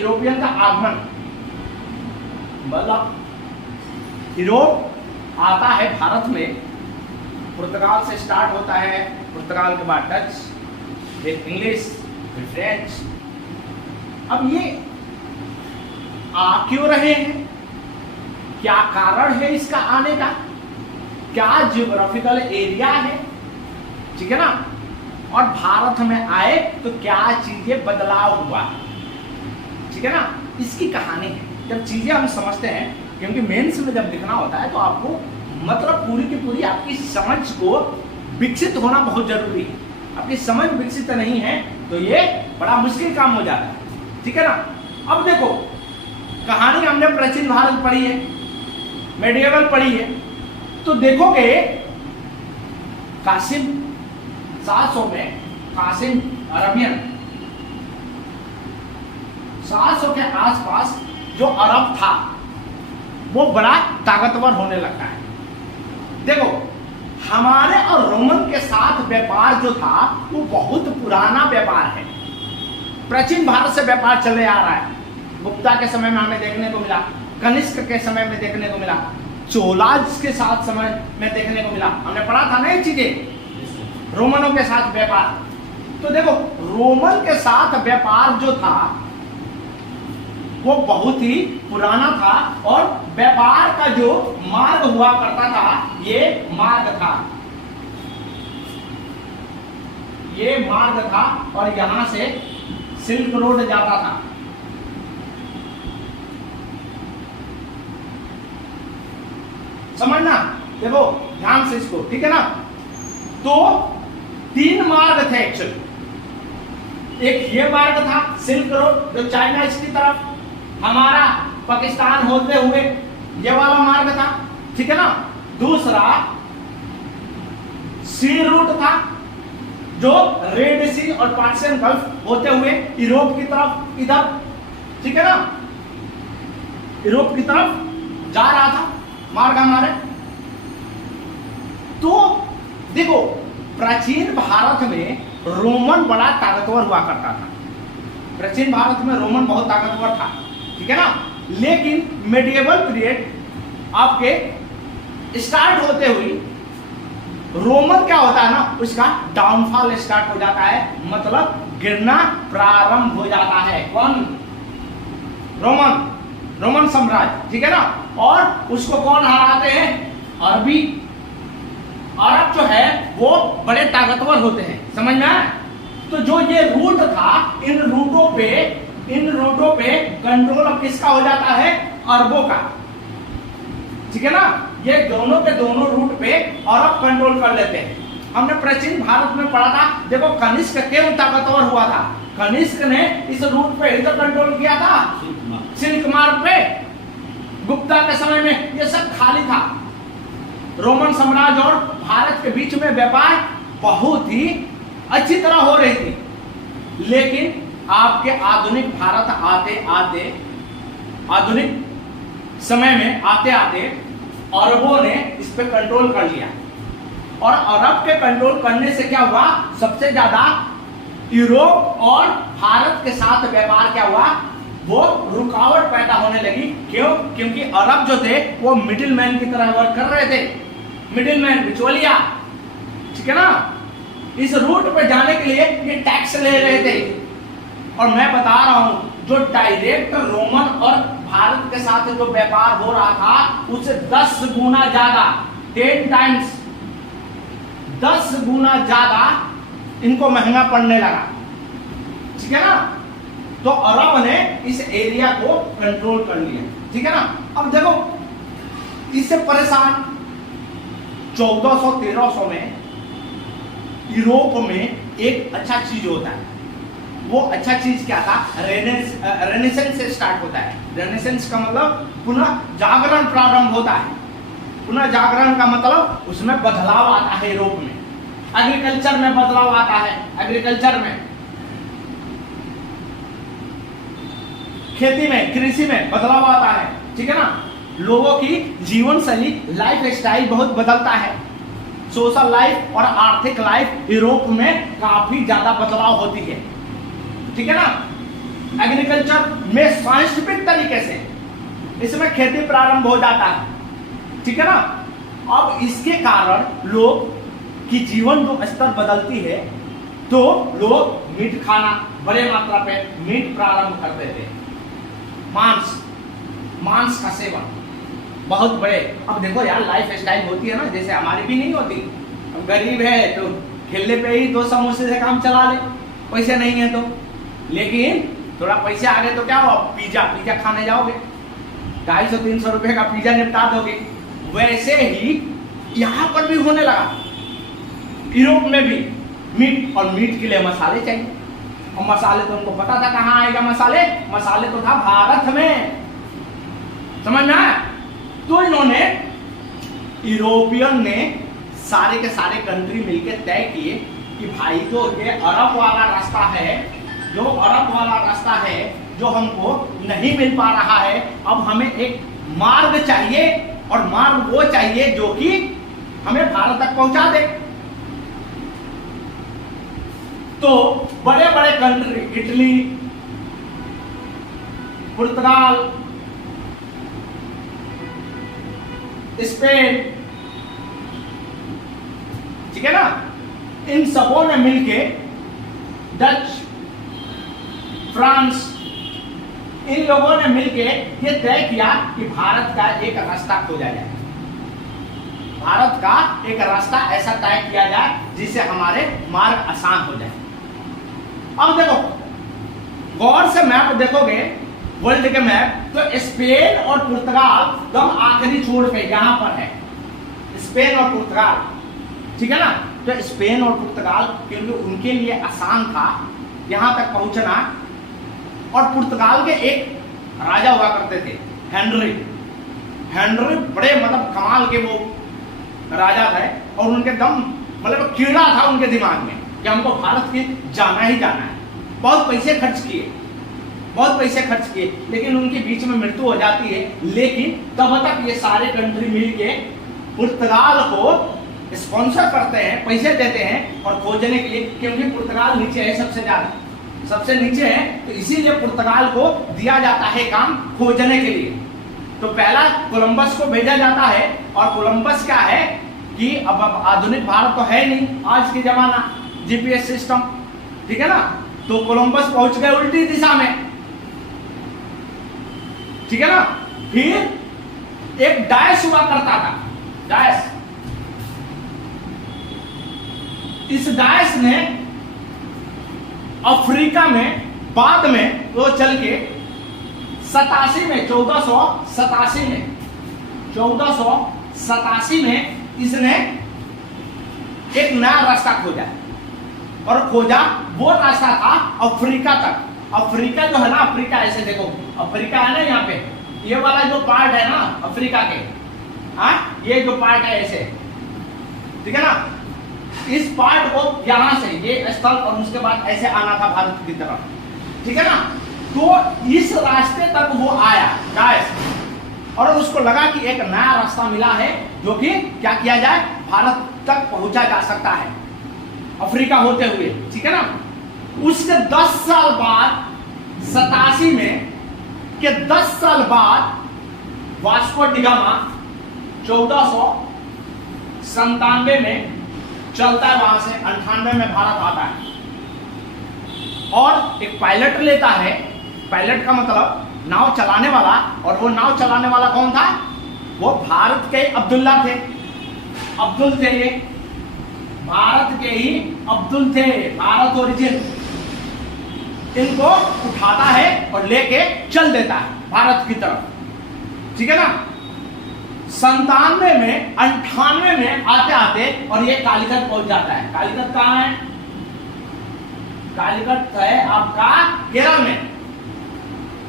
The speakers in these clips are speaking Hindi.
यूरोपियन का आगमन, मतलब यूरोप आता है भारत में, पुर्तगाल से स्टार्ट होता है, पुर्तगाल के बाद डच, फिर इंग्लिश, फिर फ्रेंच। अब ये आ क्यों रहे हैं, क्या कारण है इसका आने का, क्या जियोग्राफिकल एरिया है, ठीक है ना, और भारत में आए तो क्या चीजें बदलाव हुआ, ठीक है ना, इसकी कहानी है। जब चीजें हम समझते हैं, क्योंकि मेंस में जब लिखना होता है तो आपको मतलब पूरी की पूरी आपकी समझ को विकसित होना बहुत जरूरी है। आपकी समझ विकसित नहीं है तो ये बड़ा मुश्किल काम हो जाता है, ठीक है ना। अब देखो, कहानी हमने प्राचीन भारत पढ़ी है, मेडिएवल पढ़ी है, तो देखोगे कासिम 700 में कासिम अरबियन 700 के आसपास जो अरब था वो बड़ा ताकतवर होने लगता है। देखो, हमारे और रोमन के साथ व्यापार जो था वो बहुत पुराना व्यापार है, प्राचीन भारत से व्यापार चले आ रहा है। गुप्ता के समय में हमें देखने को मिला, कनिष्क के समय में देखने को मिला, चोलाज के साथ समय में देखने को मिला, हमने पढ़ा था ना ये चीजें, रोमनों के साथ व्यापार। तो देखो, रोमन के साथ व्यापार जो था वो बहुत ही पुराना था, और व्यापार का जो मार्ग हुआ करता था ये मार्ग था, ये मार्ग था, और यहां से सिल्क रोड जाता था। समझना, देखो ध्यान से इसको, ठीक है ना। तो 3 मार्ग थे एक्चुअली। एक ये मार्ग था सिल्क रोड जो चाइना इसकी तरफ, हमारा पाकिस्तान होते हुए ये वाला मार्ग था, ठीक है ना। दूसरा सी रूट था जो रेड सी और पर्शियन गल्फ होते हुए यूरोप की तरफ इधर, ठीक है ना, यूरोप की तरफ जा रहा था मार्ग हमारे। तो देखो, प्राचीन भारत में रोमन बड़ा ताकतवर हुआ करता था, प्राचीन भारत में रोमन बहुत ताकतवर था, ठीक है ना। लेकिन मेडिएवल पीरियड आपके स्टार्ट होते हुए रोमन क्या होता है ना, उसका डाउनफॉल स्टार्ट हो जाता है, मतलब गिरना प्रारंभ हो जाता है। कौन? रोमन, रोमन साम्राज्य, ठीक है ना। और उसको कौन हराते हैं? अरबी। अरब जो है वो बड़े ताकतवर होते हैं, समझ में आया। तो जो ये रूट था, इन रूटों पे कंट्रोल अब किसका हो जाता है? अरबों का, ठीक है ना। ये दोनों के दोनों रूट पे अरब कंट्रोल कर लेते हैं। हमने प्राचीन भारत में पढ़ा था, देखो कनिष्क क्यों ताकतवर हुआ था? कनिष्क ने इस रूट पे ही तो कंट्रोल किया था, सिल्क मार्ग पे। गुप्ता के समय में ये सब खाली था। रोमन साम्राज्य और भारत के बीच में व्यापार बहुत ही अच्छी तरह हो रही थी, लेकिन आपके आधुनिक भारत आते आते, आधुनिक समय में आते आते अरबों ने इस पे कंट्रोल कर लिया। और अरब के कंट्रोल करने से क्या हुआ? सबसे ज्यादा यूरोप और भारत के साथ व्यापार क्या हुआ? वो रुकावट पैदा होने लगी। क्यों? क्योंकि अरब जो थे वो मिडिल मैन की तरह वर्क कर रहे थे, मिडिल मैन, बिचौलिया, ठीक है ना। इस रूट पे जाने के लिए ये टैक्स ले रहे थे। और मैं बता रहा हूं, जो डायरेक्ट रोमन और भारत के साथ जो व्यापार हो रहा था उससे 10 गुना ज्यादा, 10 टाइम्स, 10 गुना ज्यादा इनको महंगा पड़ने लगा, ठीक है ना। तो अरब ने इस एरिया को कंट्रोल कर लिया, ठीक है ना। अब देखो, इससे परेशान 1400-1300 में यूरोप में एक अच्छा चीज होता है। वो अच्छा चीज क्या था? रेनेसेंस से स्टार्ट होता है। रेनेसेंस का मतलब पुनः जागरण प्रारंभ होता है। पुनः जागरण का मतलब उसमें बदलाव आता है। यूरोप में एग्रीकल्चर में बदलाव आता है, एग्रीकल्चर में, खेती में, कृषि में बदलाव आता है, ठीक है ना। लोगों की जीवन शैली, लाइफ स्टाइल बहुत बदलता है। सोशल लाइफ और आर्थिक लाइफ यूरोप में काफी ज्यादा बदलाव होती है, ठीक है ना। एग्रीकल्चर में साइंटिफिक तरीके से इसमें खेती प्रारंभ हो जाता है, ठीक है ना। अब इसके कारण लोग की जीवन जो स्तर बदलती है, तो लोग मीट खाना बड़े मात्रा पे मीट प्रारंभ करते थे, मांस का सेवन बहुत बड़े। अब देखो यार, लाइफ स्टाइल होती है ना, जैसे हमारी भी नहीं होती। अब गरीब है तो ठेले पे ही 2 समोसे से काम चला ले, पैसे नहीं है तो। लेकिन थोड़ा पैसे आ गए तो क्या हो, पिज्जा खाने जाओगे, 250-300 रुपए का पिज्जा निपटा दोगे। वैसे ही यहाँ पर भी होने लगा, यूरोप में भी मीट, और मीट के लिए मसाले चाहिए। और मसाले तो उनको पता था कहाँ आएगा मसाले तो था भारत में, समझ में आया। तो इन्होंने, यूरोपियन ने सारे के सारे कंट्री मिलकर तय किए कि भाई जो ये अरब वाला रास्ता है, जो हमको नहीं मिल पा रहा है, अब हमें एक मार्ग चाहिए, और मार्ग वो चाहिए जो कि हमें भारत तक पहुंचा दे। तो बड़े बड़े कंट्री, इटली, पुर्तगाल, स्पेन, ठीक है ना, इन सबों ने मिलके, डच, फ्रांस, इन लोगों ने मिलके ये तय किया कि भारत का एक रास्ता खोजा जाए, भारत का एक रास्ता ऐसा तय किया जाए जिससे हमारे मार्ग आसान हो जाए। अब देखो, गौर से मैप देखोगे, वर्ल्ड के मैप, तो स्पेन और पुर्तगाल एकदम आखिरी छोर पे यहां पर है, स्पेन और पुर्तगाल, ठीक है ना। तो स्पेन और पुर्तगाल क्योंकि उनके लिए आसान था यहां तक पहुंचना। और पुर्तगाल के एक राजा हुआ करते थे, हेनरी, बड़े मतलब कमाल के वो राजा थे, और उनके दम मतलब कीड़ा था उनके दिमाग में कि हमको भारत की जाना ही जाना है। बहुत पैसे खर्च किए, लेकिन उनके बीच में मृत्यु हो जाती है। लेकिन तब तक ये सारे कंट्री मिलके पुर्तगाल को स्पॉन्सर करते हैं, पैसे देते हैं और खोजने के लिए, क्योंकि पुर्तगाल नीचे है, सबसे नीचे है, तो इसीलिए पुर्तगाल को दिया जाता है काम खोजने के लिए। तो पहला कोलंबस को भेजा जाता है, और कोलंबस क्या है कि अब आधुनिक भारत तो है नहीं आज के जमाना, जीपीएस सिस्टम, ठीक है ना। तो कोलंबस पहुंच गए उल्टी दिशा में, ठीक है ना। फिर एक डायस हुआ करता था, डायस, इस डायस ने अफ्रीका में बाद में वो चल के 1487 में इसने एक नया रास्ता खोजा, और खोजा वो रास्ता था अफ्रीका तक। अफ्रीका जो है ना, अफ्रीका ऐसे देखो, अफ्रीका है ना यहाँ पे, ये वाला जो पार्ट है ना अफ्रीका के, हाँ, ये जो पार्ट है ऐसे, ठीक है ना। इस पार्ट को यहां से ये स्थल, और उसके बाद ऐसे आना था भारत की तरफ, ठीक है ना। तो इस रास्ते तक वो आया गाइस, और उसको लगा कि एक नया रास्ता मिला है जो कि क्या किया जाए, भारत तक पहुंचा जा सकता है अफ्रीका होते हुए, ठीक है ना। उसके 10 साल बाद 87 में के 10 साल बाद वास्को डिगामा 1497 में चलता है, वहां से 98 में भारत आता है, और एक पायलट लेता है। पायलट का मतलब नाव चलाने वाला, और वो नाव चलाने वाला कौन था, वो भारत के अब्दुल्ला थे, अब्दुल थे, ये भारत के ही अब्दुल थे, भारत ओरिजिन। इनको उठाता है और लेके चल देता है भारत की तरफ, ठीक है ना। 97 में 98 में आते आते और ये कालीकट पहुंच जाता है। कालीकट कहाँ है, कालीकट है आपका केरल में,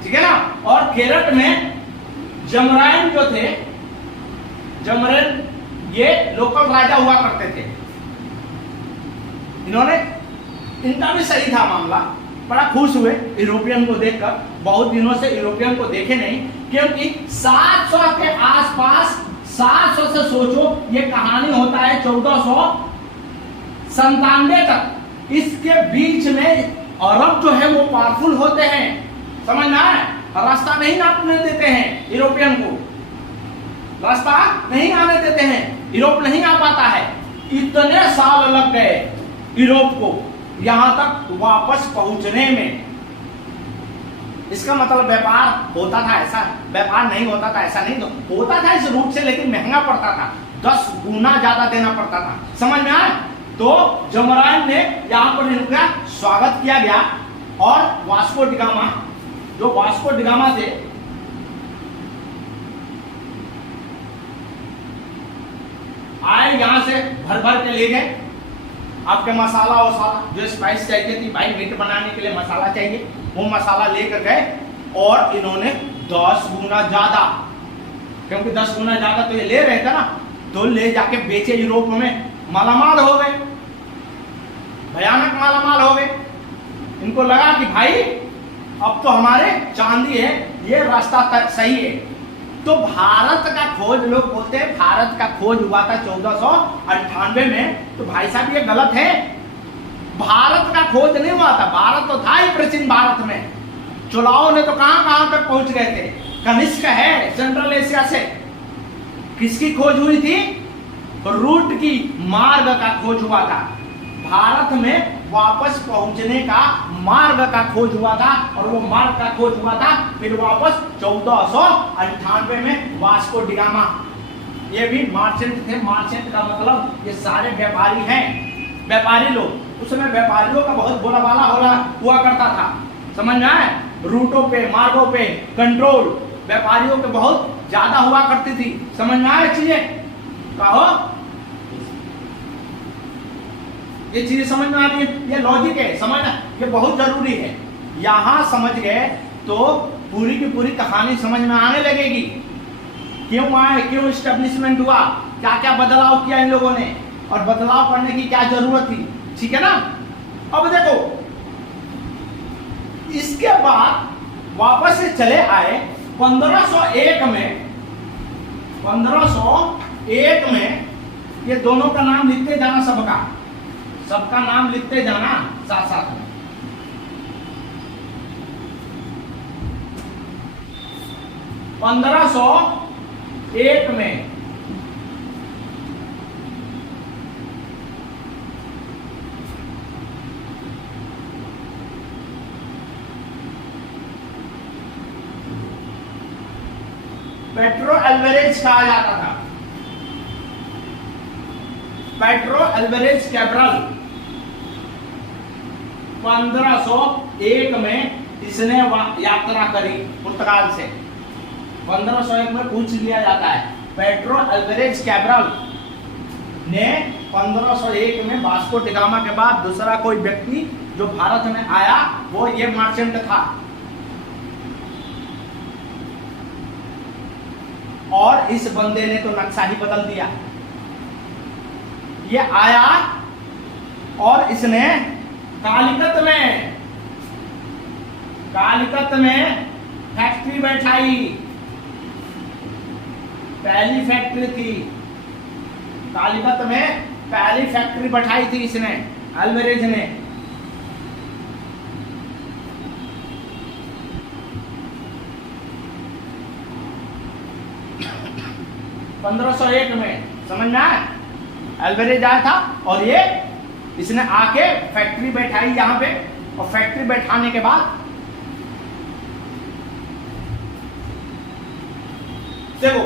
ठीक है ना। और केरल में जमरायन जो थे, जमरायन ये लोकल राजा हुआ करते थे। इन्होंने, इनका भी सही था मामला, बड़ा खुश हुए यूरोपियन को देखकर। बहुत दिनों से यूरोपियन को देखे नहीं, क्योंकि 700 के आसपास, 700 से सोचो ये कहानी होता है 1497 तक। इसके बीच में अरब जो है वो पावरफुल होते हैं, समझ में आए? रास्ता नहीं नापने देते हैं यूरोपियन को, रास्ता नहीं आने देते हैं, यूरोप नहीं आ पाता है। इतने साल लग गए यूरोप को यहां तक वापस पहुंचने में। इसका मतलब व्यापार होता था ऐसा, व्यापार नहीं होता था ऐसा नहीं, तो होता था इस रूट से, लेकिन महंगा पड़ता था, 10 गुना ज्यादा देना पड़ता था। समझ में आए? तो जमरायन ने यहां पर इनका स्वागत किया गया और वास्को डिगामा, जो वास्को डिगामा थे, आए यहां से भर भर के ले गए आपके मसाला वसाला, जो स्पाइस चाहिए थी भाई, मीट बनाने के लिए मसाला चाहिए, वो मसाला लेकर गए और इन्होंने 10 गुना ज्यादा, क्योंकि 10 गुना ज्यादा तो ये ले रहे थे ना, तो ले जाके बेचे यूरोप में, मालामाल हो गए, भयानक मालामाल हो गए। इनको लगा कि भाई अब तो हमारे चांदी है, ये रास्ता सही है। तो भारत का खोज, लोग बोलते हैं भारत का खोज हुआ था 1498 में, तो भाई साहब ये गलत है। भारत का खोज नहीं हुआ था, भारत तो था ही प्राचीन भारत में। चोलाओं ने तो कहां कहां तक पहुंच गए थे, कनिष्क है सेंट्रल एशिया से। किसकी खोज हुई थी? रूट की, मार्ग का खोज हुआ था, भारत में वापस पहुंचने का मार्ग का खोज हुआ था, और वो मार्ग का खोज हुआ था फिर वापस 1498 में वास्को डिगामा। ये भी मार्चेंट थे, मार्चेंट का मतलब ये सारे व्यापारी हैं, व्यापारी लोग। उस समय व्यापारियों का बहुत बोलाबाला हुआ करता था, समझ में आए? रूटों पे, मार्गों पे कंट्रोल व्यापारियों के बहुत ज्यादा हुआ करती थी, समझ में आए चीजें? कहो ये चीजें समझ में आ रही है? ये लॉजिक है, समझना ये बहुत जरूरी है। यहां समझ गए तो पूरी की पूरी कहानी समझ में आने लगेगी। क्यों आए, क्यों इस्टेब्लिशमेंट हुआ, क्या क्या बदलाव किया इन लोगों ने, और बदलाव करने की क्या जरूरत थी, ठीक है ना? अब देखो, इसके बाद वापस से चले आए 1501 में। 1501 में ये दोनों का नाम लिखते जाना, सबका नाम लिखते जाना साथ साथ में। एक में पेट्रो अल्वारेज कहा जाता था, पेट्रो अल्वारेज कैब्रल। 1501 में इसने यात्रा करी पुर्तगाल से। 1501 में पूछ लिया जाता है, पेट्रो अल्वारेज कैब्रल ने 1501 में वास्को डिगामा के बाद दूसरा कोई व्यक्ति जो भारत में आया वो ये मर्चेंट था, और इस बंदे ने तो नक्शा ही बदल दिया। ये आया और इसने कालिकत में फैक्ट्री बैठाई, पहली फैक्ट्री थी कालिकत में, पहली फैक्ट्री बैठाई थी इसने, अल्वारेज ने। (1501 में समझ में आया? अल्वारेज आया था और ये इसने आके फैक्ट्री बैठाई यहां पे, और फैक्ट्री बैठाने के बाद देखो,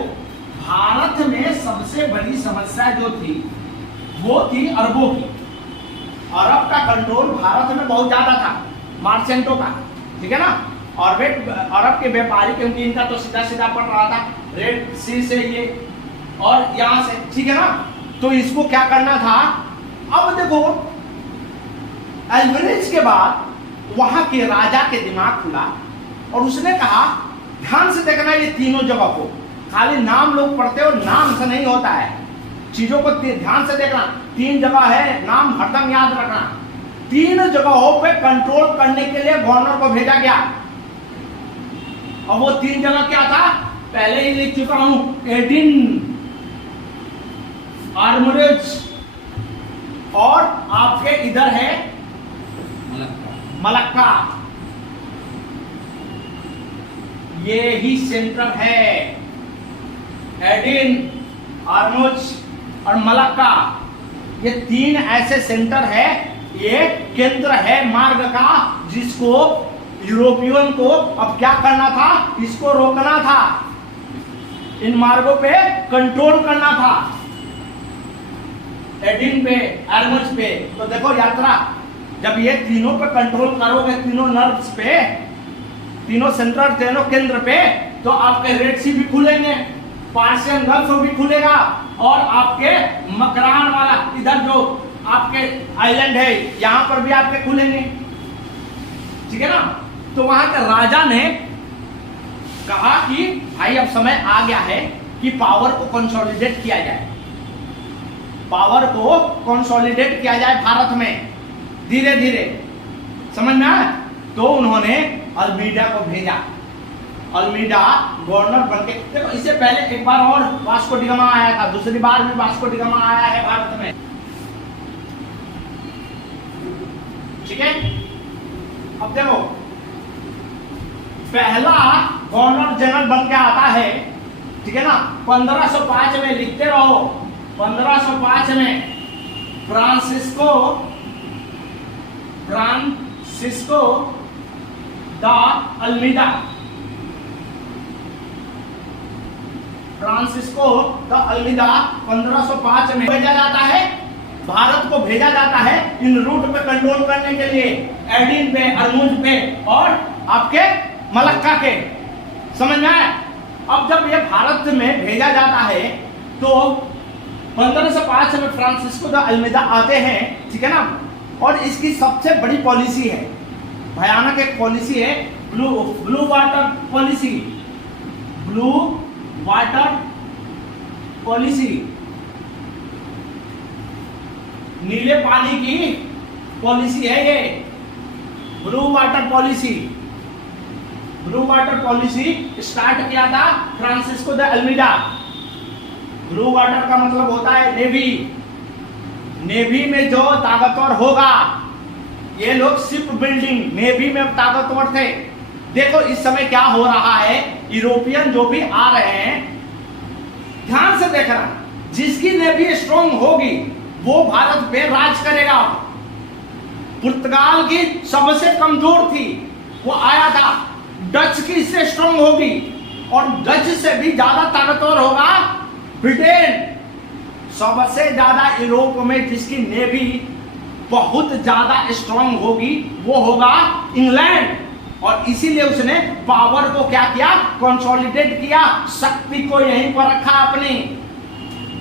भारत में सबसे बड़ी समस्या जो थी वो थी अरबों की। अरब का कंट्रोल भारत में बहुत ज्यादा था, मार्चेंटों का, ठीक है ना? और अरब के व्यापारी, क्योंकि इनका तो सीधा सीधा पड़ रहा था रेड सी से ये और यहां से, ठीक है ना? तो इसको क्या करना था? अब देखो, अल्वारेज के बाद वहां के राजा के दिमाग खुला और उसने कहा ध्यान से देखना ये तीनों जगह को, खाली नाम लोग पढ़ते हो, नाम से नहीं होता है, चीजों को ध्यान से देखना। 3 जगह है, नाम हरदम याद रखना। 3 जगहों पे कंट्रोल करने के लिए गवर्नर को भेजा गया, और वो 3 जगह क्या था पहले ही लिख चुका हूं, एडिन, आर्मरेज, और आपके इधर है मलक्का। ये ही सेंटर है। एडिन, हॉर्मुज और मलक्का, ये 3 ऐसे सेंटर है, ये केंद्र है मार्ग का, जिसको यूरोपियन को अब क्या करना था, इसको रोकना था, इन मार्गों पे कंट्रोल करना था, एडिन पे, हॉर्मुज पे। तो देखो यात्रा, जब ये तीनों पे कंट्रोल करोगे, तीनों नर्व्स पे, तीनों सेंटर, तीनों केंद्र पे, तो आपके रेड सी भी खुलेंगे, पार्शियन गल्फ भी खुलेगा, और आपके मकरान वाला इधर जो आपके आइलैंड है यहां पर भी आपके खुलेंगे, ठीक है ना। तो वहां के राजा ने कहा कि भाई अब समय आ गया है कि पावर को कंसोलिडेट किया जाए, पावर को कंसोलिडेट किया जाए भारत में धीरे धीरे, समझ में आया। तो उन्होंने अल्मीडा को भेजा, अल्मीडा गवर्नर बनके। देखो इससे पहले एक बार और वास्को डी गामा आया था, दूसरी बार भी वास्को डी गामा आया है भारत में, ठीक है। अब देखो पहला गवर्नर जनरल बन के आता है, ठीक है ना, 1505 में, लिखते रहो 1505 में Francisco de Almeida, Francisco de Almeida 1505 में भेजा जाता है, भारत को भेजा जाता है इन रूट पे कंट्रोल करने के लिए, एडिन पे, हॉर्मुज पे और आपके मलक्का के, समझ में आया। अब जब ये भारत में भेजा जाता है तो 1505 में फ्रांसिस्को द अल्मीडा आते हैं, ठीक है ना। और इसकी सबसे बड़ी पॉलिसी है, भयानक एक पॉलिसी है, blue water policy, blue water policy, नीले पानी की पॉलिसी है ये, blue water policy. Blue water policy start किया था Francisco de Almeida. Blue water का मतलब होता है नेवी, नेवी में जो ताकतवर होगा, ये लोग शिप बिल्डिंग, नेवी में ताकतवर थे। देखो इस समय क्या हो रहा है, यूरोपियन जो भी आ रहे हैं, ध्यान से देखना, जिसकी नेवी स्ट्रांग होगी वो भारत पे राज करेगा। पुर्तगाल की सबसे कमजोर थी, वो आया था, डच की इससे स्ट्रांग होगी, और डच से भी ज्यादा ताकतवर होगा ब्रिटेन। सबसे ज्यादा यूरोप में जिसकी नेवी बहुत ज्यादा स्ट्रांग होगी वो होगा इंग्लैंड, और इसीलिए उसने पावर को क्या किया, कंसोलिडेट किया, शक्ति को यहीं पर रखा अपनी,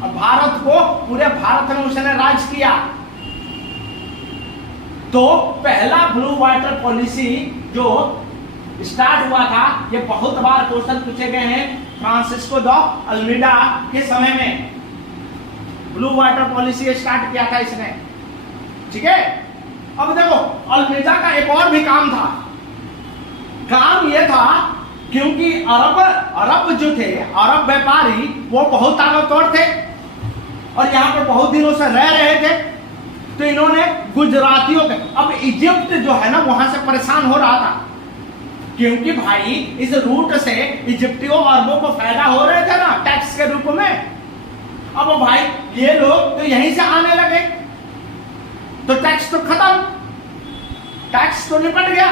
और भारत को, पूरे भारत में उसने राज किया। तो पहला ब्लू वाटर पॉलिसी जो स्टार्ट हुआ था, ये बहुत बार क्वेश्चन पूछे गए हैं, फ्रांसिस्को द अल्मीडा के समय में ब्लू वाटर पॉलिसी स्टार्ट किया था इसने, ठीक है। अब देखो अल्मीडा का एक और भी काम था, काम यह था क्योंकि अरब जो थे, अरब व्यापारी वो बहुत ताकतवर थे और यहाँ पर बहुत दिनों से रह रहे थे, तो इन्होंने गुजरातियों के, अब इजिप्ट जो है ना वहां से परेशान हो रहा था, क्योंकि भाई इस रूट से इजिप्टियों अरबों को फायदा हो रहे थे ना टैक्स के रूप में। अब भाई ये लोग तो यहीं से आने लगे, तो टैक्स तो खत्म, टैक्स तो निपट गया,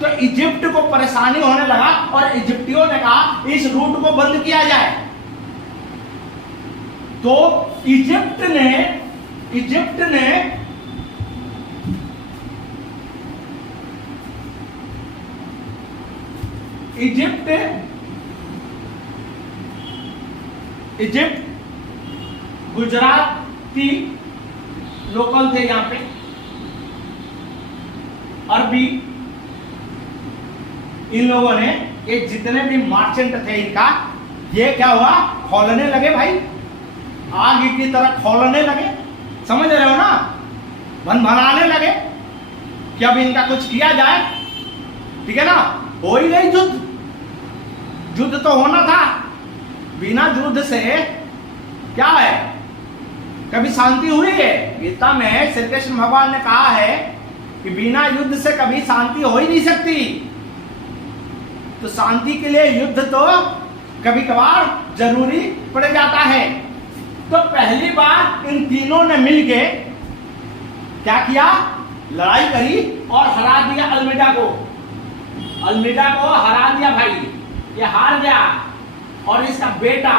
तो इजिप्ट को परेशानी होने लगा और इजिप्टियों ने कहा इस रूट को बंद किया जाए। तो इजिप्ट ने इजिप्ट गुजराती लोकल थे यहां पे, अरबी, इन लोगों ने, ये जितने भी मर्चेंट थे इनका, ये क्या हुआ, खोलने लगे भाई, आग की तरह खोलने लगे, समझ रहे हो ना, भनाने लगे कि अब इनका कुछ किया जाए, ठीक है ना। हो ही गई युद्ध, युद्ध तो होना था, बिना युद्ध से क्या है, कभी शांति हुई है? गीता में श्री कृष्ण भगवान ने कहा है कि बिना युद्ध से कभी शांति हो ही नहीं सकती। तो शांति के लिए युद्ध तो कभी कभार जरूरी पड़ जाता है। तो पहली बार इन तीनों ने मिलके क्या किया, लड़ाई करी और हरा दिया अल्मीडा को। अल्मीडा को हरा दिया भाई, ये हार गया और इसका बेटा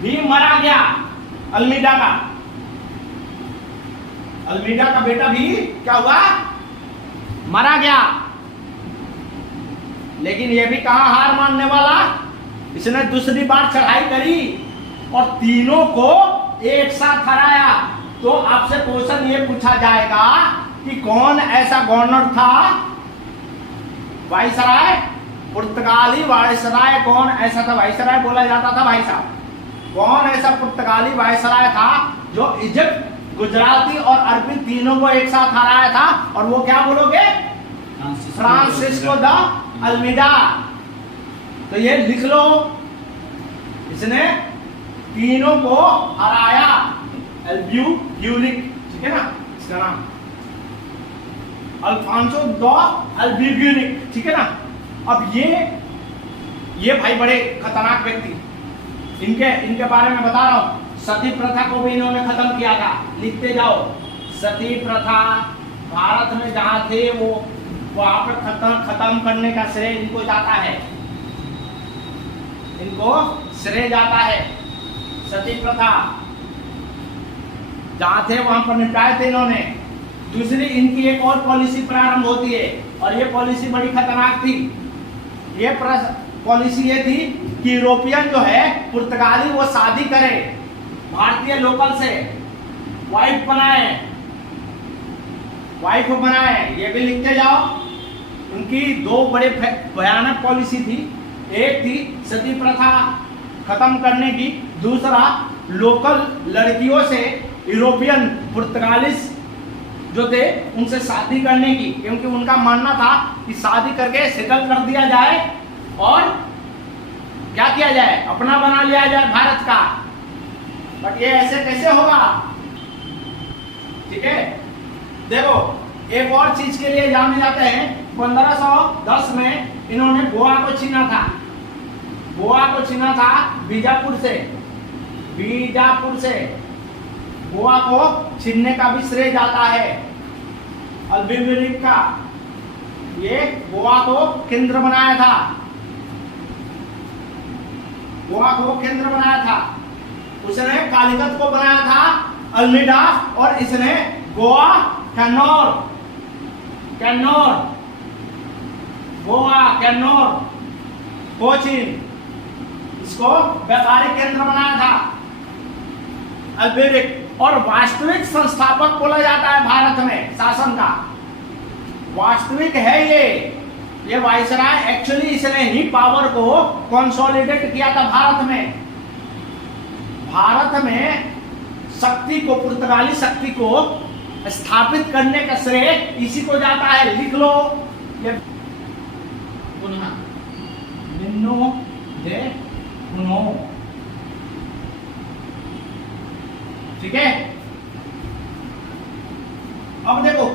भी मरा गया। अल्मीडा का बेटा भी क्या हुआ, मरा गया। लेकिन ये भी कहां हार मानने वाला, इसने दूसरी बार चढ़ाई करी और तीनों को एक साथ हराया। तो आपसे क्वेश्चन ये पूछा जाएगा कि कौन ऐसा गवर्नर था, वाइसराय, पुर्तगाली वाइसराय कौन ऐसा था, वाइसराय बोला जाता था भाई साहब। कौन ऐसा पुर्तगाली वाइसराय था जो इजिप्ट, गुजराती और अरबी तीनों को एक साथ हराया था? और वो क्या बोलोगे, फ्रांसिस्को द अल्मीडा। तो ये लिख लो, इसने तीनों को हराया, अल्ब्यूक्यूलिक, ठीक है ना इसका नाम, अल्फांसो द अल्ब्यूक्यूलिक, ठीक है ना। अब ये भाई बड़े खतरनाक व्यक्ति, इनके बारे में बता रहा हूं। सती प्रथा को भी इन्होंने खत्म किया था, लिखते जाओ। सती प्रथा भारत में जहां थे वो वहां पर खत्म करने का श्रेय इनको जाता है, इनको श्रेय जाता है। सती प्रथा जहां थे वहां पर निपटाए थे इन्होंने। दूसरी इनकी एक और पॉलिसी प्रारंभ होती है और ये पॉलिसी बड़ी खतरनाक थी। ये पॉलिसी ये थी कि यूरोपियन जो है, पुर्तगाली, वो शादी करे भारतीय लोकल से, वाइफ बनाए। ये भी लिखते जाओ। उनकी दो बड़े भयानक पॉलिसी थी। एक थी सती प्रथा खत्म करने की, दूसरा लोकल लड़कियों से यूरोपियन पुर्तगालिस जो थे उनसे शादी करने की, क्योंकि उनका मानना था कि शादी करके सेटल कर दिया जाए और क्या किया जाए, अपना बना लिया जाए भारत का। बट ये ऐसे कैसे होगा, ठीक है। देखो एक और चीज के लिए जाने जाते हैं। 1510 में इन्होंने गोवा को छीना था। बीजापुर से गोवा को छीनने का भी श्रेय जाता है अल्ब्यूक्यूलिक का। ये गोवा को केंद्र बनाया था। उसने कालीकत को बनाया था अल्मीडा, और इसने गोवा कोचीन, इसको व्यापारिक केंद्र बनाया था अल्ब्यूक्यूलिक। और वास्तविक संस्थापक बोला जाता है भारत में शासन का, वास्तविक है ये वाइसराय। एक्चुअली इसने ही पावर को कंसोलिडेट किया था भारत में शक्ति को, पुर्तगाली शक्ति को स्थापित करने का श्रेय इसी को जाता है। लिख लो ये निन्नो दे उनो, ठीक है। अब देखो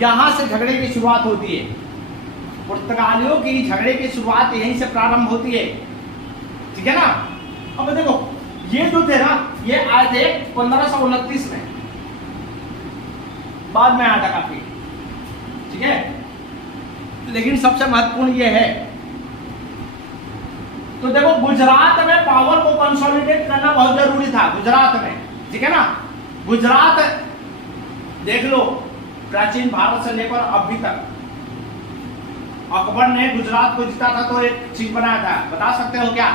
यहां से झगड़े की शुरुआत होती है। पुर्तगालियों की झगड़े की शुरुआत यहीं से प्रारंभ होती है, ठीक है ना। अब देखो ये जो थे ना, ये आए थे 1529 में, बाद में आया था काफी, ठीक है। लेकिन सबसे महत्वपूर्ण ये है, तो देखो गुजरात में पावर को कंसोलिडेट करना बहुत जरूरी था, गुजरात में, ठीक है ना। गुजरात देख लो, प्राचीन भारत से लेकर अभी तक अकबर ने गुजरात को जीता था तो एक चीज बनाया था, बता सकते हो क्या?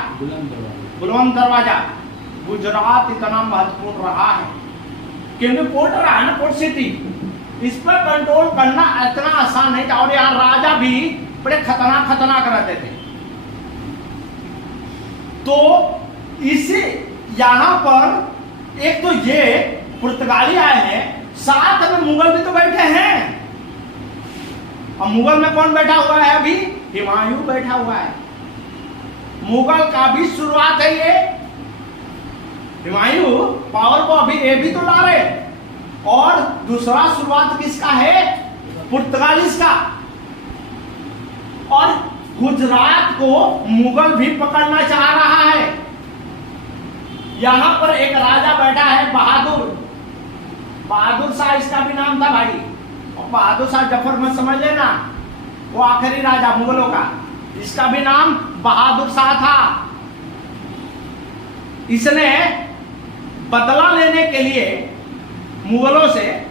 बुलंद दरवाजा। गुजरात इतना महत्वपूर्ण रहा है क्योंकि पोर्ट रहा है ना, पोर्ट सिटी, इस पर कंट्रोल करना इतना आसान नहीं था। और यहाँ राजा भी बड़े खतरनाक रहते थे। तो इसे यहाँ पर एक तो ये पुर्तगाली आए हैं, साथ में मुगल भी तो बैठे हैं। अब मुगल में कौन बैठा हुआ है? अभी हुमायूं बैठा हुआ है। मुगल का भी शुरुआत है ये। हुमायूं पावर को अभी ये भी तो ला रहे। और दूसरा शुरुआत किसका है? पुर्तगालिस का। और गुजरात को मुगल भी पकड़ना चाह रहा है। यहां पर एक राजा बैठा है बहादुर, बहादुर शाह इसका भी नाम था भाई। और बहादुर शाह जफर मत समझ लेना, वो आखिरी राजा मुगलों का, इसका भी नाम बहादुर शाह था। इसने बदला लेने के लिए मुगलों से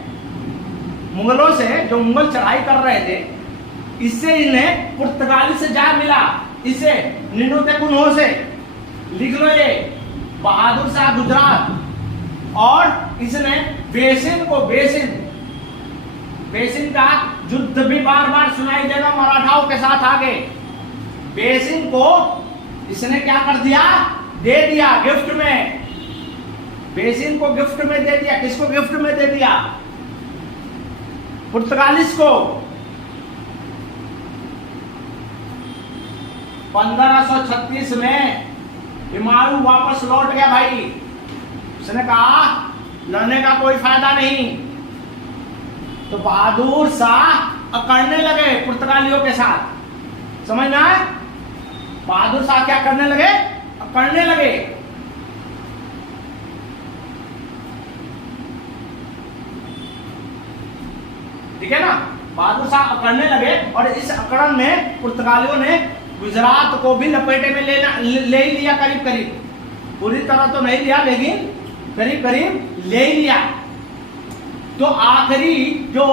जो मुगल चढ़ाई कर रहे थे, इससे इन्हें पुर्तगाली से जा मिला, इसे निनो ते कुन्हो से, लिख लो ये, बहादुर शाह गुजरात। और इसने बेसिन का युद्ध भी बार बार सुनाई देगा मराठाओं के साथ आगे। बेसिन को इसने क्या कर दिया, दे दिया गिफ्ट में, बेसिन को गिफ्ट में दे दिया। किसको गिफ्ट में दे दिया? पुर्तगालिस को। 1536 में हिमायू वापस लौट गया भाई। उसने कहा लड़ने का कोई फायदा नहीं, तो बहादुर शाह अकड़ने लगे पुर्तगालियों के साथ। समझना है? बहादुर शाह क्या करने लगे? अकड़ने लगे। ठीक है ना? बहादुर शाह अकड़ने लगे और इस अकड़न में पुर्तगालियों ने गुजरात को भी लपेटे में ले ही लिया, करीब करीब, पूरी तरह तो नहीं लिया लेकिन करीब करीब ले ही लिया। तो आखिरी जो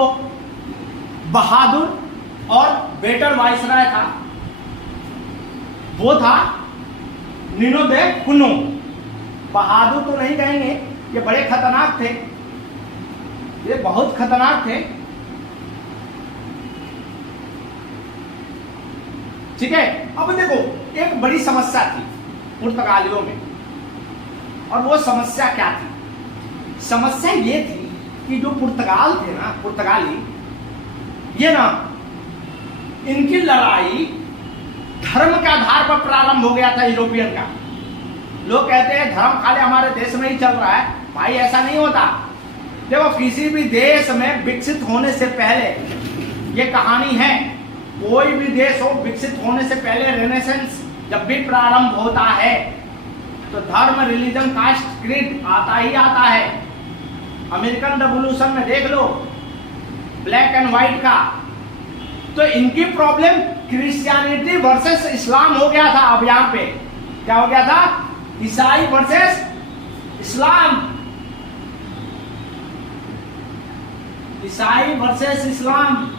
बहादुर और बेटर वाइसराय था वो था निनो दे कुन्हो। बहादुर तो नहीं कहेंगे, ये बड़े खतरनाक थे, ये बहुत खतरनाक थे। ठीक है, अब देखो एक बड़ी समस्या थी पुर्तगालियों में, और वो समस्या क्या थी? समस्या ये थी कि जो पुर्तगाल थे ना, पुर्तगाली, ये ना, इनकी लड़ाई धर्म के आधार पर प्रारंभ हो गया था यूरोपियन का। लोग कहते हैं धर्म खाली हमारे देश में ही चल रहा है, भाई ऐसा नहीं होता। देखो किसी भी देश में विकसित होने से पहले, ये कहानी है, कोई भी देश हो विकसित होने से पहले रेनेसेंस जब भी प्रारंभ होता है तो धर्म, रिलीजन, कास्ट, क्रीड आता ही आता है। अमेरिकन रेवोल्यूशन में देख लो, ब्लैक एंड व्हाइट का। तो इनकी प्रॉब्लम क्रिश्चियनिटी वर्सेस इस्लाम हो गया था। अब यहां पे क्या हो गया था? ईसाई वर्सेस इस्लाम, ईसाई वर्सेस इस्लाम,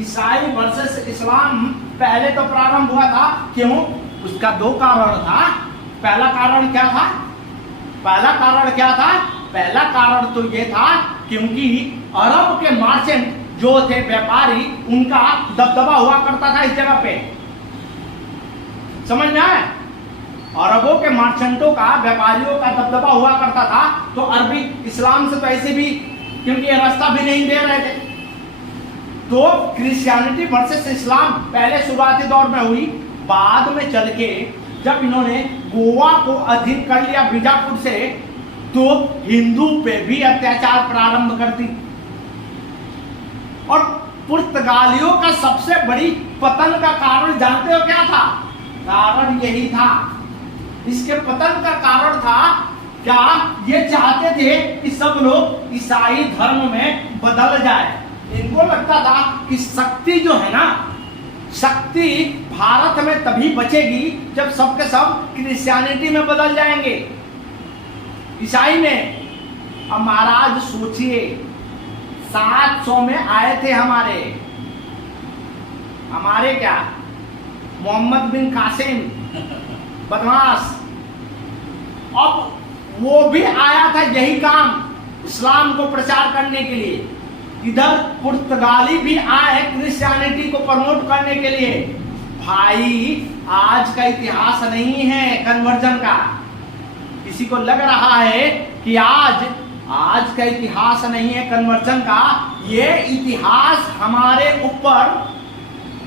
ईसाई वर्सेस इस्लाम पहले तो प्रारंभ हुआ था। क्यों? उसका दो कारण था। पहला कारण क्या था? पहला कारण तो ये था क्योंकि अरब के मार्चेंट जो थे, व्यापारी, उनका दबदबा हुआ करता था इस जगह पे। समझ में आया? अरबों के मार्चेंटों का, व्यापारियों का दबदबा हुआ करता था। तो अरबी इस्लाम से तो ऐसे भी, क्योंकि ये रास्ता भी नहीं दे रहे थे, तो क्रिश्चियनिटी वर्सेस इस्लाम पहले शुरुआती दौर में हुई। बाद में चल के जब इन्होंने गोवा को अधीन कर लिया बीजापुर से, तो हिंदू पे भी अत्याचार प्रारंभ कर दी। और पुर्तगालियों का सबसे बड़ी पतन का कारण जानते हो क्या था? कारण यही था। इसके पतन का कारण था क्या? ये चाहते थे कि सब लोग ईसाई धर्म में बदल जाए। इनको लगता था कि शक्ति जो है ना, शक्ति भारत में तभी बचेगी जब सबके सब क्रिश्चियनिटी में बदल जाएंगे, ईसाई में। अब महाराज सोचिए, 700 में आए थे हमारे क्या, मोहम्मद बिन कासिम बदमाश। अब वो भी आया था यही काम, इस्लाम को प्रचार करने के लिए। इधर पुर्तगाली भी आए क्रिश्चियनिटी को प्रमोट करने के लिए। भाई आज का इतिहास नहीं है कन्वर्जन का। किसी को लग रहा है कि आज का इतिहास नहीं है कन्वर्जन का। ये इतिहास हमारे ऊपर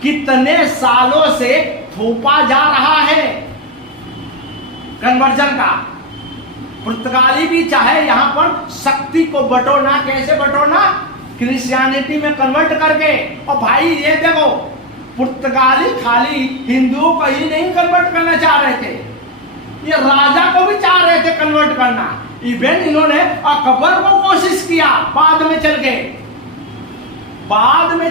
कितने सालों से थोपा जा रहा है कन्वर्जन का। पुर्तगाली भी चाहे यहां पर शक्ति को बटोरना, कैसे बटोरना? क्रिश्चियनिटी में कन्वर्ट करके। और भाई ये देखो, पुर्तगाली खाली हिंदुओं को ही नहीं कन्वर्ट करना चाह रहे थे, ये राजा को भी चाह रहे थे कन्वर्ट करना। इवन इन्होंने अकबर को कोशिश किया, बाद में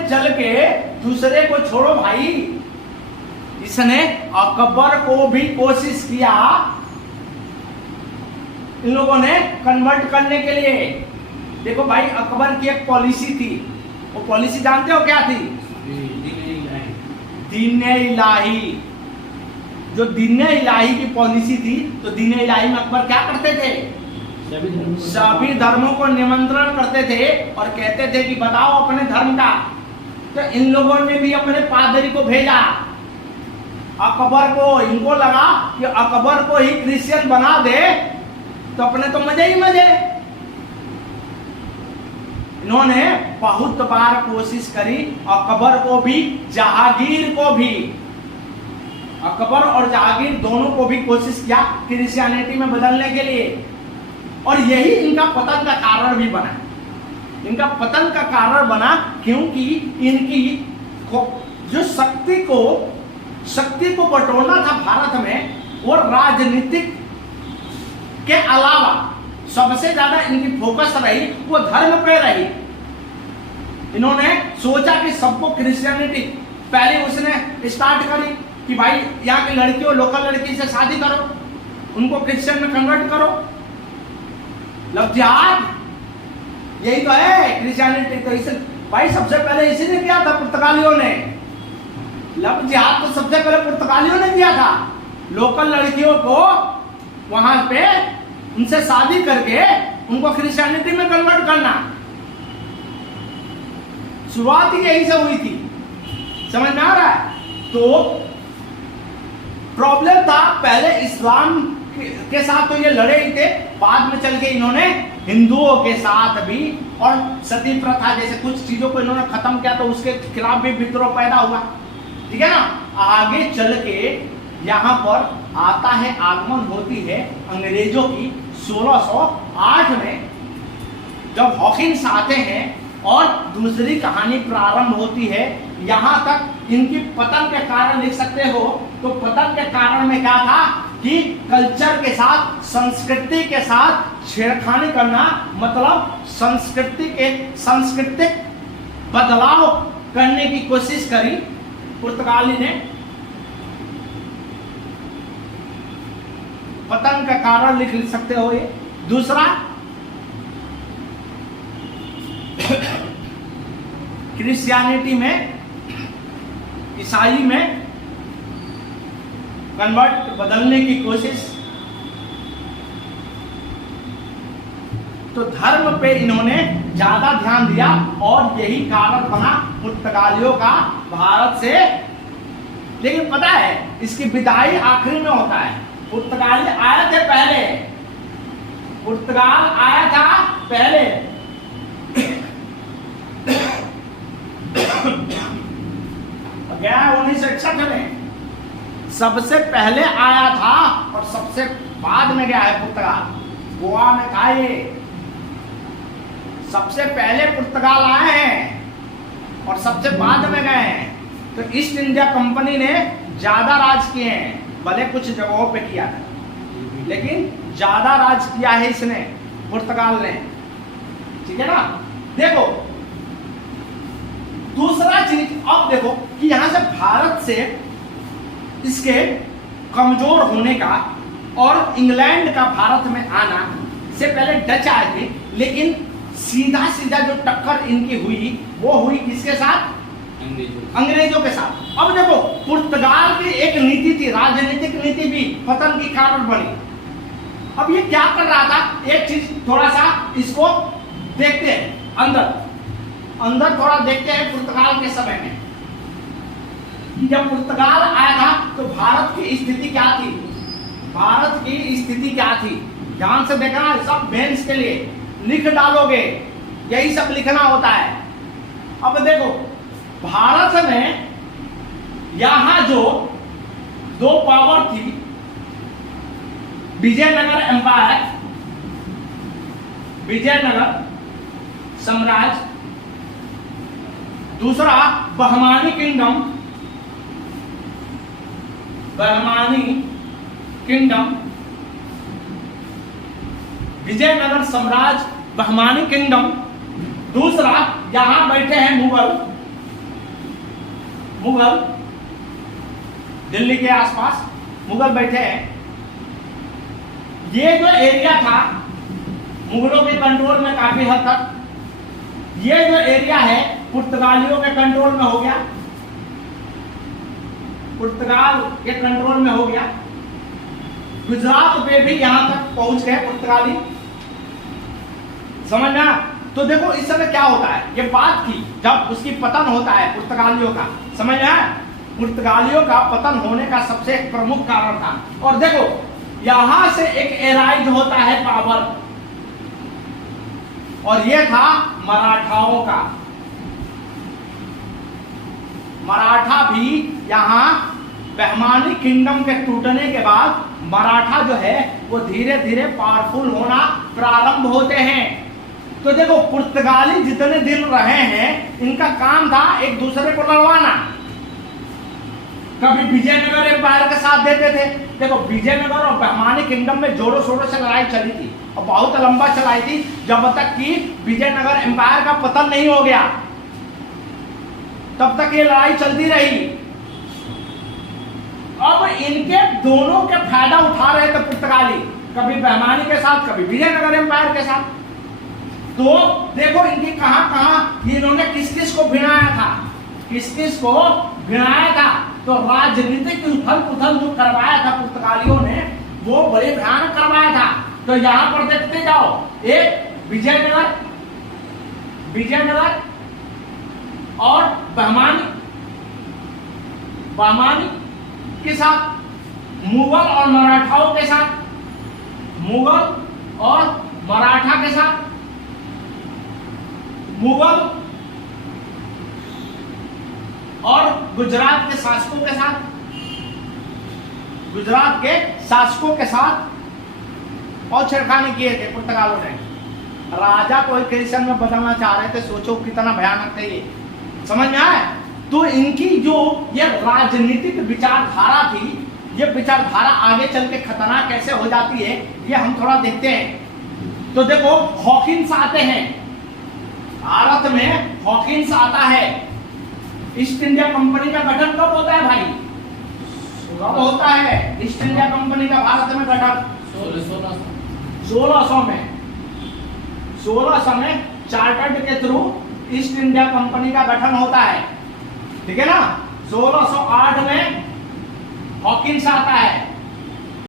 चल के दूसरे को छोड़ो भाई, इसने अकबर को भी कोशिश किया इन लोगों ने कन्वर्ट करने के लिए। देखो भाई, अकबर की एक पॉलिसी थी, वो पॉलिसी जानते हो क्या थी? दीन-ए इलाही। जो दीन-ए इलाही की पॉलिसी थी, तो दीन-ए इलाही में अकबर क्या करते थे? सभी धर्मों को निमंत्रण करते थे और कहते थे कि बताओ अपने धर्म का। तो इन लोगों ने भी अपने पादरी को भेजा अकबर को। इनको लगा कि अकबर को ही क्रिश्चियन बना दे तो अपने तो मजे ही मजे। इन्होंने बहुत बार कोशिश करी, अकबर को भी जहांगीर को भी, अकबर और जहांगीर दोनों को भी कोशिश किया क्रिश्चियनिटी में बदलने के लिए। और यही इनका पतन का कारण भी बना। इनका पतन का कारण बना क्योंकि इनकी जो शक्ति को बटोरना था भारत में, वो राजनीतिक के अलावा सबसे ज्यादा इनकी फोकस रही वो धर्म पे रही। इन्होंने सोचा कि सबको क्रिश्चियनिटी, पहले उसने स्टार्ट करी कि भाई यहाँ की लड़कियों, लोकल लड़की से शादी करो, उनको क्रिश्चियन में कन्वर्ट करो। लव जिहाद यही तो है क्रिश्चियनिटी। तो इसे भाई सबसे पहले इसी ने किया था, पुर्तगालियों ने। लव जिहाद तो सबसे पहले पुर्तगालियों ने किया था। लोकल लड़कियों को वहां पे उनसे शादी करके उनको क्रिश्चियनिटी में कन्वर्ट करना, शुरुआत ही यही से हुई थी। समझ में आ रहा है? तो प्रॉब्लम था पहले इस्लाम के साथ तो ये लड़े ही थे, बाद में चल के इन्होंने हिंदुओं के साथ भी, और सती प्रथा जैसे कुछ चीजों को इन्होंने खत्म किया, तो उसके खिलाफ भी विद्रोह पैदा हुआ। ठीक है ना। आगे चल के यहाँ पर आता है, आगमन होती है अंग्रेजों की 1608 में, जब हॉकिंस आते हैं और दूसरी कहानी प्रारंभ होती है। यहाँ तक इनकी पतन के कारण लिख सकते हो। तो पतन के कारण में क्या था कि कल्चर के साथ, संस्कृति के साथ छेड़खानी करना, मतलब सांस्कृतिक बदलाव करने की कोशिश करी पुर्तगाली ने। पतन का कारण लिख सकते हो ये। दूसरा, क्रिश्चियनिटी में, ईसाई में कन्वर्ट, बदलने की कोशिश। तो धर्म पे इन्होंने ज्यादा ध्यान दिया और यही कारण बना पुर्तगालियों का भारत से। लेकिन पता है इसकी विदाई आखिरी में होता है। पुर्तगाली आए थे पहले, पुर्तगाल आया था पहले। गया 1961 में सबसे पहले आया था और सबसे बाद में गया है पुर्तगाल। गोवा में था ये, सबसे पहले पुर्तगाल आए हैं और सबसे बाद में गए हैं। तो ईस्ट इंडिया कंपनी ने ज्यादा राज किए हैं, भले कुछ जगहों पे किया था, लेकिन ज्यादा राज किया है इसने, पुर्तगाल ने। ठीक है ना। देखो दूसरा चीज, अब देखो कि यहां से भारत से इसके कमजोर होने का और इंग्लैंड का भारत में आना से पहले डच आए थे, लेकिन सीधा सीधा जो टक्कर इनकी हुई वो हुई किसके साथ? अंग्रेजों के साथ। अब देखो पुर्तगाल की एक नीति थी, राजनीतिक नीति भी पतन की कारण बनी। अब ये क्या कर रहा था, एक चीज थोड़ा सा इसको देखते हैं, अंदर थोड़ा देखते हैं। पुर्तगाल के समय में जब पुर्तगाल आया था तो भारत की स्थिति क्या थी? भारत की स्थिति क्या थी? ध्यान से देखना, सब बेंच के लिए लिख डालोगे, यही सब लिखना होता है। अब देखो भारत में यहां जो दो पावर थी, विजयनगर एम्पायर, विजयनगर साम्राज्य दूसरा बहमानी किंगडम, बहमानी किंगडम, विजयनगर साम्राज्य, बहमानी किंगडम। दूसरा यहां बैठे हैं मुगल, मुगल दिल्ली के आसपास मुगल बैठे हैं। ये जो एरिया था मुगलों के कंट्रोल में काफी हद तक, ये जो एरिया है पुर्तगालियों के कंट्रोल में हो गया, पुर्तगाल के कंट्रोल में हो गया। गुजरात पे भी यहां तक पहुंच गए पुर्तगाली, समझ में? तो देखो इस समय क्या होता है, ये बात की जब उसकी पतन होता है पुर्तगालियों का, समझ में आया? पुर्तगालियों का पतन होने का सबसे एक प्रमुख कारण था। और देखो यहां से एक एराइज होता है पावर, और यह था मराठाओं का। मराठा भी यहां बहमानी किंगडम के टूटने के बाद मराठा जो है वो धीरे धीरे पावरफुल होना प्रारंभ होते हैं। तो देखो पुर्तगाली जितने दिन रहे हैं इनका काम था एक दूसरे को लड़वाना, कभी विजयनगर एम्पायर का साथ देते थे। देखो विजयनगर और बहमानी किंगडम में जोरों शोरों से लड़ाई चली थी और बहुत लंबा चलाई थी, जब तक कि विजयनगर एम्पायर का पतन नहीं हो गया तब तक ये लड़ाई चलती रही। अब इनके दोनों के फायदा उठा रहे थे पुर्तगाली, कभी बहमानी के साथ कभी विजयनगर एम्पायर के साथ। तो देखो इनकी कहां कहां इन्होंने किस किस को भिड़ाया था, किस किस को भिड़ाया था। तो राजनीतिक उथल पुथल जो करवाया था पुर्तगालियों ने वो बड़े भयानक करवाया था। तो यहां पर देखते जाओ, एक विजयनगर, विजयनगर और बहमानी, बहमानी के साथ, मुगल और मराठाओं के साथ, मुगल और मराठा के साथ, मुगल और गुजरात के शासकों के साथ, गुजरात के शासकों के साथ और छेड़खानी किए थे पुर्तगालों ने। राजा को क्रिश्चियन में बदलना चाह रहे थे, सोचो कितना भयानक थे ये, समझ में आया? तो इनकी जो ये राजनीतिक विचारधारा थी, ये विचारधारा आगे चल के खतरनाक कैसे हो जाती है ये हम थोड़ा देखते हैं। तो देखो हॉकिंस आते हैं भारत में, हॉकिंस आता है। ईस्ट इंडिया कंपनी का गठन कब होता है भाई? कब होता है ईस्ट इंडिया कंपनी का भारत में गठन? 1600 में। 1600 में चार्टर्ड के थ्रू ईस्ट इंडिया कंपनी का गठन होता है, ठीक है ना? 1608 में हॉकिंस आता है,